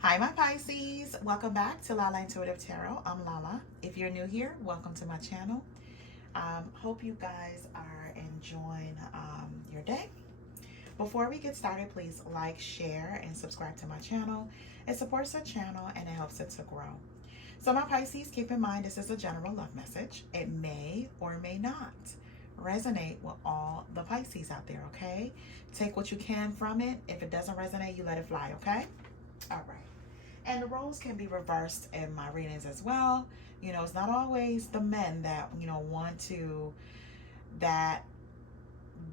Hi, my Pisces. Welcome back to Lala Intuitive Tarot. I'm Lala. If you're new here, welcome to my channel. Hope you guys are enjoying your day. Before we get started, please like, share, and subscribe to my channel. It supports the channel and it helps it to grow. So my Pisces, keep in mind this is a general love message. It may or may not resonate with all the Pisces out there, okay? Take what you can from it. If it doesn't resonate, you let it fly, okay? All right. And the roles can be reversed in my readings as well. You know, it's not always the men that, want to, that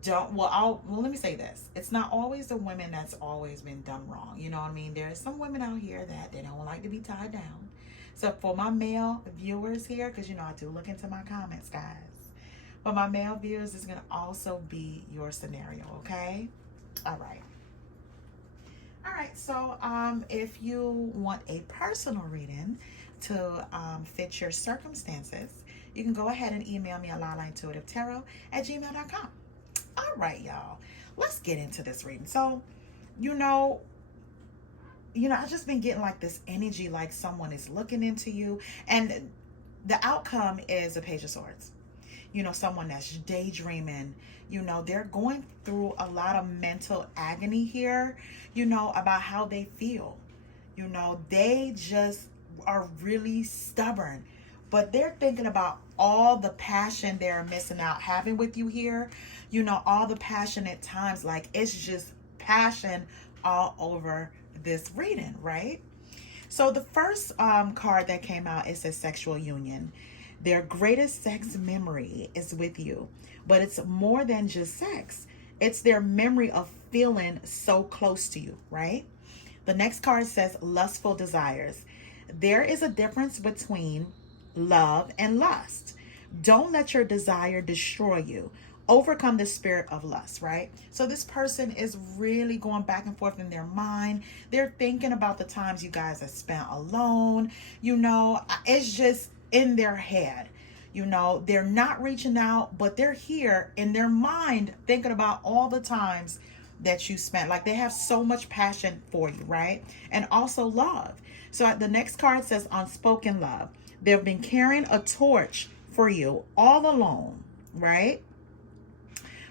don't, let me say this. It's not always the women that's always been done wrong. You know what I mean? There's some women out here that they don't like to be tied down. So for my male viewers here, because, I do look into my comments, guys. But my male viewers is going to also be your scenario, okay? All right. All right, so if you want a personal reading to fit your circumstances, you can go ahead and email me at lalaintuitivetarot@gmail.com. All right, y'all, let's get into this reading. So, I just been getting like this energy, like someone is looking into you, and the outcome is a Page of Swords. Someone that's daydreaming, they're going through a lot of mental agony here, about how they feel. They just are really stubborn, but they're thinking about all the passion they're missing out having with you here. All the passionate times, like it's just passion all over this reading, right? So the first card that came out, it says sexual union. Their greatest sex memory is with you, but it's more than just sex. It's their memory of feeling so close to you, right? The next card says lustful desires. There is a difference between love and lust. Don't let your desire destroy you. Overcome the spirit of lust, right? So this person is really going back and forth in their mind. They're thinking about the times you guys have spent alone. It's just in their head. They're not reaching out, but they're here in their mind thinking about all the times that you spent. Like they have so much passion for you, right? And also love. So the next card says unspoken love. They've been carrying a torch for you all alone, right?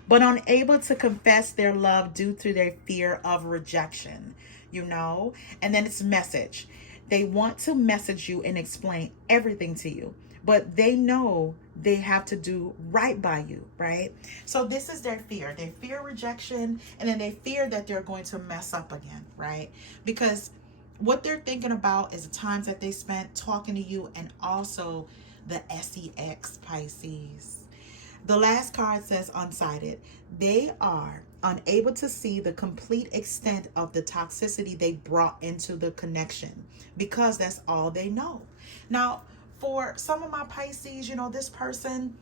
But unable to confess their love due to their fear of rejection, And then it's message. They want to message you and explain everything to you, but they know they have to do right by you, right? So this is their fear. They fear rejection, and then they fear that they're going to mess up again, right? Because what they're thinking about is the times that they spent talking to you, and also the SEX, Pisces. The last card says unsighted. They are unable to see the complete extent of the toxicity they brought into the connection because that's all they know. Now, for some of my Pisces, this person,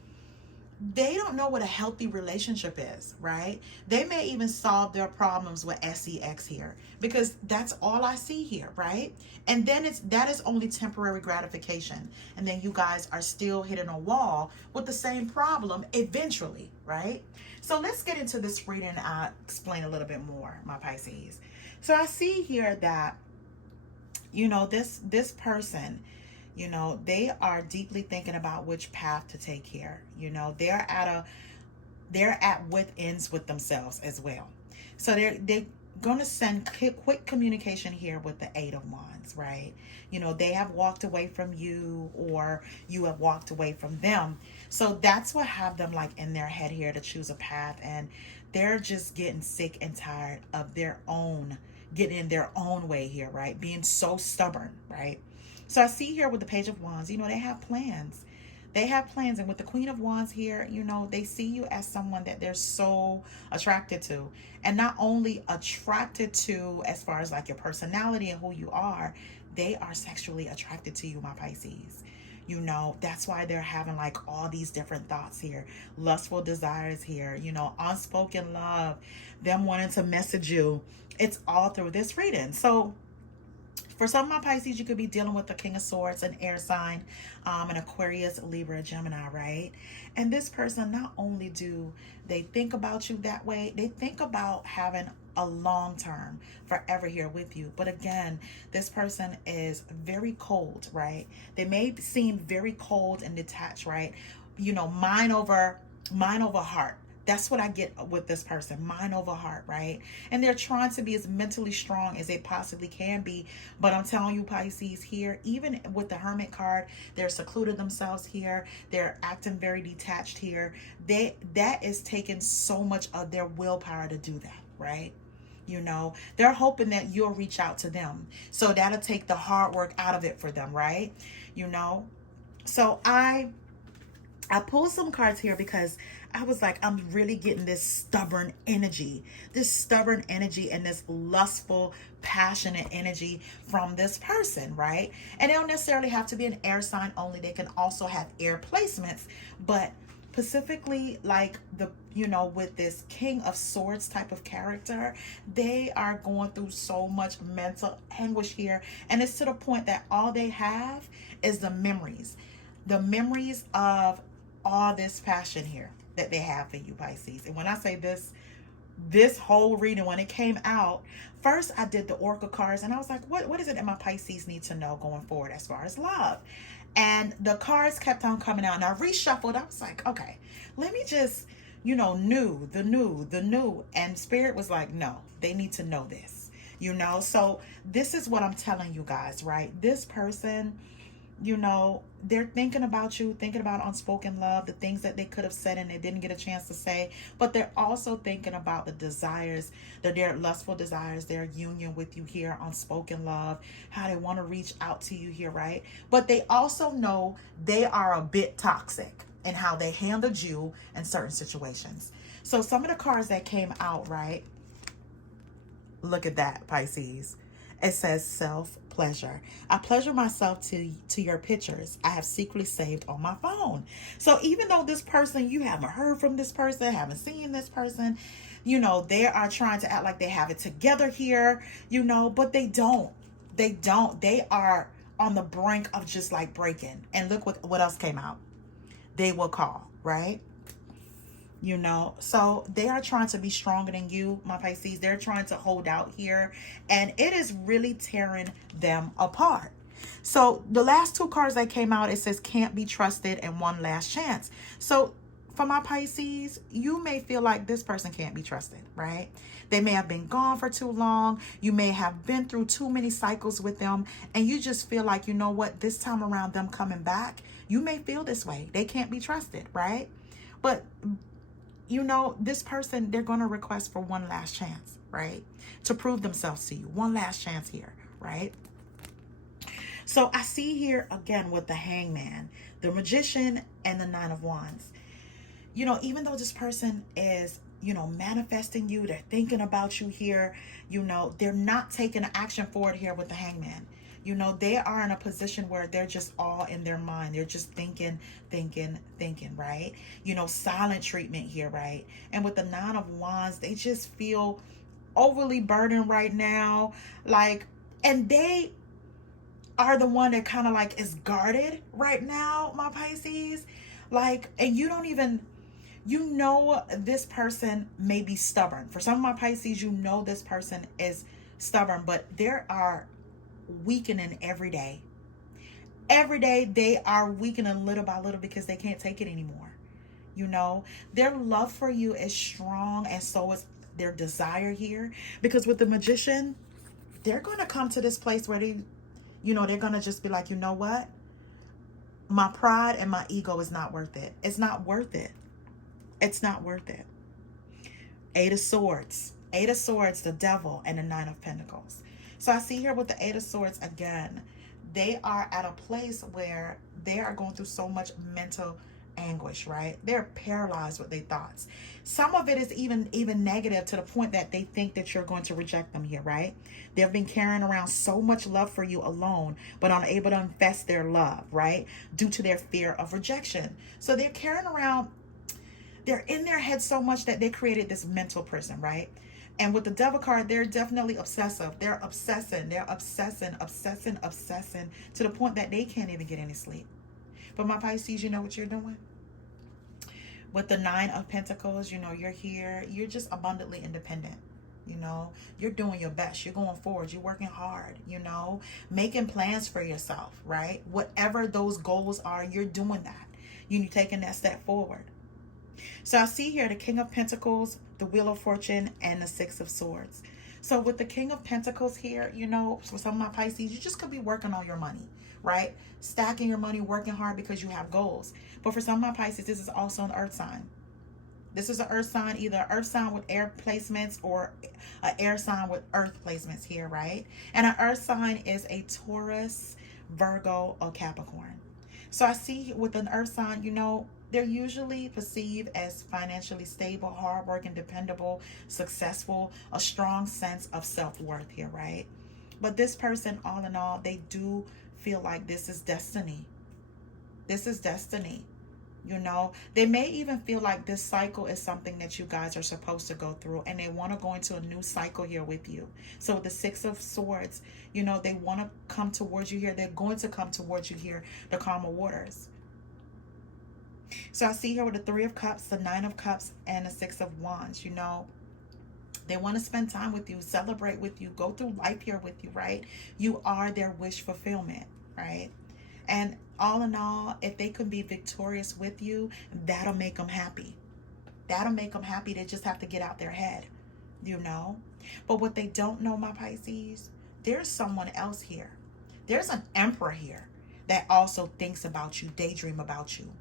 they don't know what a healthy relationship is, right? They may even solve their problems with SEX here because that's all I see here, right? And then that is only temporary gratification. And then you guys are still hitting a wall with the same problem eventually, right? So let's get into this reading and I'll explain a little bit more, my Pisces. So I see here that, this person, they are deeply thinking about which path to take here. They're at wit ends with themselves as well. So they're going to send quick communication here with the Eight of Wands, right? They have walked away from you, or you have walked away from them. So that's what have them like in their head here to choose a path, and they're just getting sick and tired of getting in their own way here, right? Being so stubborn, right? So I see here with the Page of Wands, they have plans. They have plans. And with the Queen of Wands here, they see you as someone that they're so attracted to. And not only attracted to as far as like your personality and who you are, they are sexually attracted to you, my Pisces. That's why they're having like all these different thoughts here. Lustful desires here, unspoken love, them wanting to message you. It's all through this reading. So for some of my Pisces, you could be dealing with the King of Swords, an air sign, an Aquarius, Libra, Gemini, right? And this person, not only do they think about you that way, they think about having a long term, forever here with you. But again, this person is very cold, right? They may seem very cold and detached, right? You know, mind over heart. That's what I get with this person, mind over heart, right? And they're trying to be as mentally strong as they possibly can be. But I'm telling you, Pisces, here, even with the Hermit card, they're secluded themselves here. They're acting very detached here. That is taking so much of their willpower to do that, right? You know, they're hoping that you'll reach out to them. So that'll take the hard work out of it for them, right? You know, so I pulled some cards here because I was like, I'm really getting this stubborn energy and this lustful, passionate energy from this person, right? And they don't necessarily have to be an air sign only. They can also have air placements, but specifically like with this King of Swords type of character, they are going through so much mental anguish here. And it's to the point that all they have is the memories of all this passion here that they have for you, Pisces. And when I say this whole reading, when it came out, first I did the Oracle cards and I was like, what is it that my Pisces need to know going forward as far as love? And the cards kept on coming out and I reshuffled. I was like, okay, let me just, the new. And Spirit was like, no, they need to know this, So this is what I'm telling you guys, right? This person, they're thinking about you, thinking about unspoken love, the things that they could have said and they didn't get a chance to say, but they're also thinking about the desires, their lustful desires, their union with you here, unspoken love, how they want to reach out to you here, right? But they also know they are a bit toxic in how they handled you in certain situations. So some of the cards that came out, right? Look at that, Pisces. It says self-pleasure. I pleasure myself to your pictures I have secretly saved on my phone. So even though this person, you haven't heard from this person, haven't seen this person, they are trying to act like they have it together here, but they don't. They don't. They are on the brink of just like breaking. And look what else came out. They will call, right? So they are trying to be stronger than you, my Pisces. They're trying to hold out here and it is really tearing them apart. So the last two cards that came out, it says can't be trusted and one last chance. So for my Pisces, you may feel like this person can't be trusted, right? They may have been gone for too long. You may have been through too many cycles with them and you just feel like, this time around them coming back, you may feel this way. They can't be trusted, right? But this person, they're going to request for one last chance, right? To prove themselves to you. One last chance here, right? So I see here again with the Hangman, the Magician, and the Nine of Wands. Even though this person is, manifesting you, they're thinking about you here, they're not taking action forward here with the Hangman. They are in a position where they're just all in their mind. They're just thinking, right? Silent treatment here, right? And with the Nine of Wands, they just feel overly burdened right now. And they are the one that kind of like is guarded right now, my Pisces. And you don't even, this person may be stubborn. For some of my Pisces, this person is stubborn, but there are weakening every day. Every day they are weakening little by little because they can't take it anymore. Their love for you is strong and so is their desire here. Because with the Magician, they're going to come to this place where they're going to just be like, you know what? My pride and my ego is not worth it. It's not worth it. It's not worth it. Eight of Swords, the Devil, and the Nine of Pentacles. So I see here with the Eight of Swords again, they are at a place where they are going through so much mental anguish, right? They're paralyzed with their thoughts. Some of it is even negative to the point that they think that you're going to reject them here, right? They've been carrying around so much love for you alone, but unable to invest their love, right? Due to their fear of rejection. So they're carrying around, they're in their head so much that they created this mental prison, right? And with the Devil card, they're definitely obsessive. They're obsessing to the point that they can't even get any sleep. But my Pisces, you know what you're doing? With the Nine of Pentacles, you're here. You're just abundantly independent. You know, you're doing your best. You're going forward. You're working hard, you know, making plans for yourself, right? Whatever those goals are, you're doing that. You're taking that step forward. So I see here the King of Pentacles, the Wheel of Fortune, and the Six of Swords. So with the King of Pentacles here, you know, for some of my Pisces, you just could be working on your money, right? Stacking your money, working hard because you have goals. But for some of my Pisces, this is also an earth sign. This is an earth sign, either an earth sign with air placements or an air sign with earth placements here, right? And an earth sign is a Taurus, Virgo, or Capricorn. So I see with an earth sign, you know, they're usually perceived as financially stable, hardworking, dependable, successful, a strong sense of self-worth here, right? But this person, all in all, they do feel like this is destiny. This is destiny. You know, they may even feel like this cycle is something that you guys are supposed to go through, and they want to go into a new cycle here with you. So the Six of Swords, you know, they want to come towards you here. They're going to come towards you here, the calmer waters. So I see here with the Three of Cups, the Nine of Cups, and the Six of Wands. You know, they want to spend time with you, celebrate with you, go through life here with you, right? You are their wish fulfillment, right? And all in all, if they can be victorious with you, that'll make them happy. That'll make them happy. They just have to get out their head, you know. But what they don't know, my Pisces, there's someone else here. There's an emperor here that also thinks about you, daydream about you.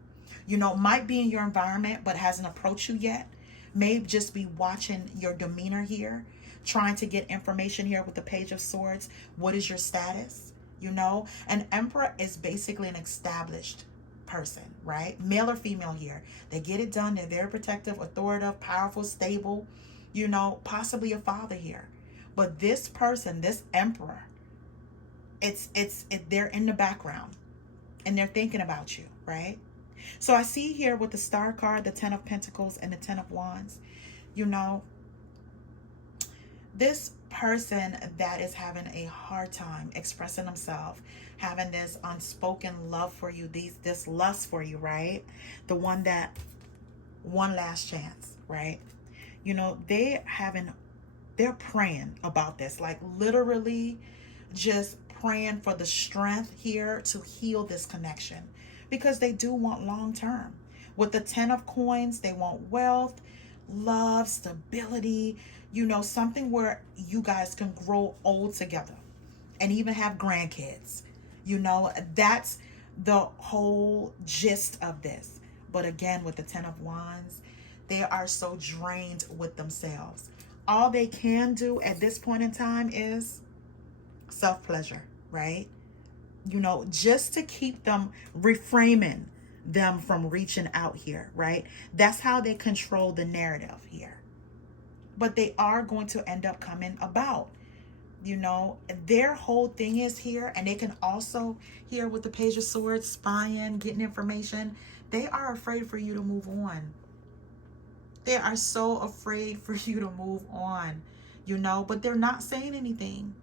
You know, might be in your environment, but hasn't approached you yet. May just be watching your demeanor here, trying to get information here with the Page of Swords. What is your status? You know, an emperor is basically an established person, right? Male or female here. They get it done. They're very protective, authoritative, powerful, stable, you know, possibly a father here. But this person, this emperor, they're in the background and they're thinking about you, right? So I see here with the Star card, the Ten of Pentacles and the Ten of Wands, you know, this person that is having a hard time expressing themselves, having this unspoken love for you, this lust for you, right? The one that one last chance, right? You know, they're praying about this, like literally just praying for the strength here to heal this connection, because they do want long term. With the Ten of Coins, they want wealth, love, stability, you know, something where you guys can grow old together and even have grandkids. You know, that's the whole gist of this. But again, with the Ten of Wands, they are so drained with themselves. All they can do at this point in time is self-pleasure, right? You know, just to keep them, reframing them from reaching out here, right? That's how they control the narrative here. But they are going to end up coming about. You know, their whole thing is here, and they can also here with the Page of Swords, spying, getting information. They are afraid for you to move on. They are so afraid for you to move on, you know, but they're not saying anything.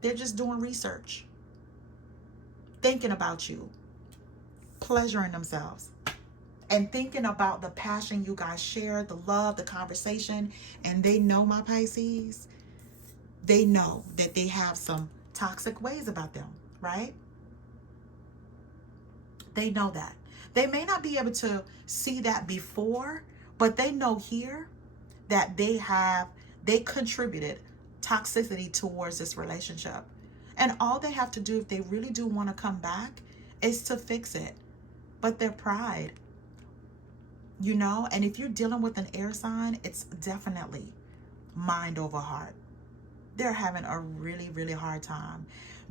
They're just doing research, thinking about you, pleasuring themselves, and thinking about the passion you guys share, the love, the conversation. And they know, my Pisces, they know that they have some toxic ways about them, right? They know that. They may not be able to see that before, but they know here that they contributed toxicity towards this relationship. And all they have to do, if they really do want to come back, is to fix it. But their pride, you know, and if you're dealing with an air sign, it's definitely mind over heart. They're having a really, really hard time.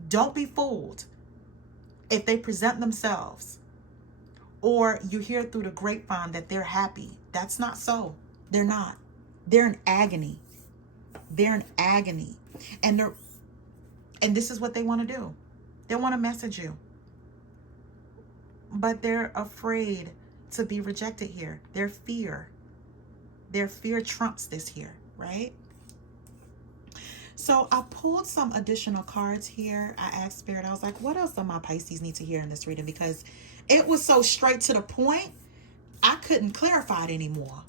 Don't be fooled if they present themselves or you hear through the grapevine that they're happy. That's not so. They're not. They're in agony. They're in agony. And this is what they want to do. They want to message you. But they're afraid to be rejected here. Their fear trumps this here, right? So I pulled some additional cards here. I asked Spirit, I was like, what else do my Pisces need to hear in this reading? Because it was so straight to the point, I couldn't clarify it anymore.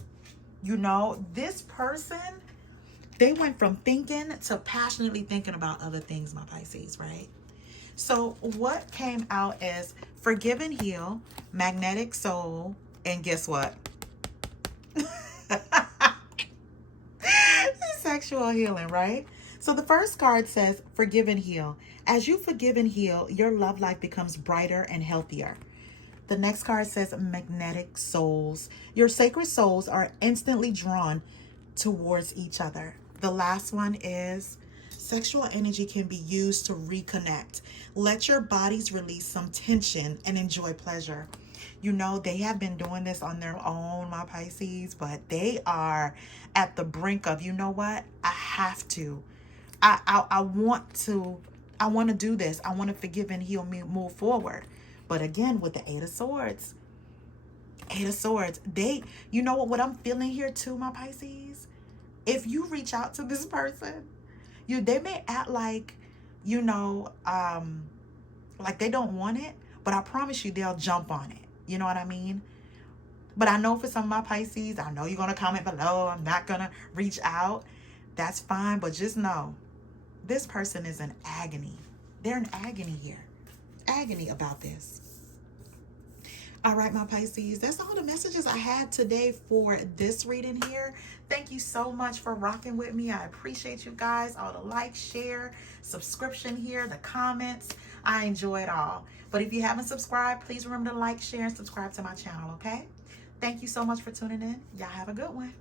You know, this person, They went from thinking to passionately thinking about other things, my Pisces, right? So what came out is forgive and heal, magnetic soul, and guess what? Sexual healing, right? So the first card says forgive and heal. As you forgive and heal, your love life becomes brighter and healthier. The next card says magnetic souls. Your sacred souls are instantly drawn towards each other. The last one is sexual energy can be used to reconnect. Let your bodies release some tension and enjoy pleasure. You know, they have been doing this on their own, my Pisces, but they are at the brink of, you know what? I have to. I want to do this. I want to forgive and heal, me move forward. But again, with the Eight of Swords, you know what I'm feeling here too, my Pisces? If you reach out to this person, they may act like, like they don't want it, but I promise you they'll jump on it. You know what I mean? But I know for some of my Pisces, I know you're going to comment below. I'm not going to reach out. That's fine. But just know, this person is in agony. They're in agony here. Agony about this. All right, my Pisces, that's all the messages I had today for this reading here. Thank you so much for rocking with me. I appreciate you guys. All the likes, share, subscription here, the comments. I enjoy it all. But if you haven't subscribed, please remember to like, share, and subscribe to my channel, okay? Thank you so much for tuning in. Y'all have a good one.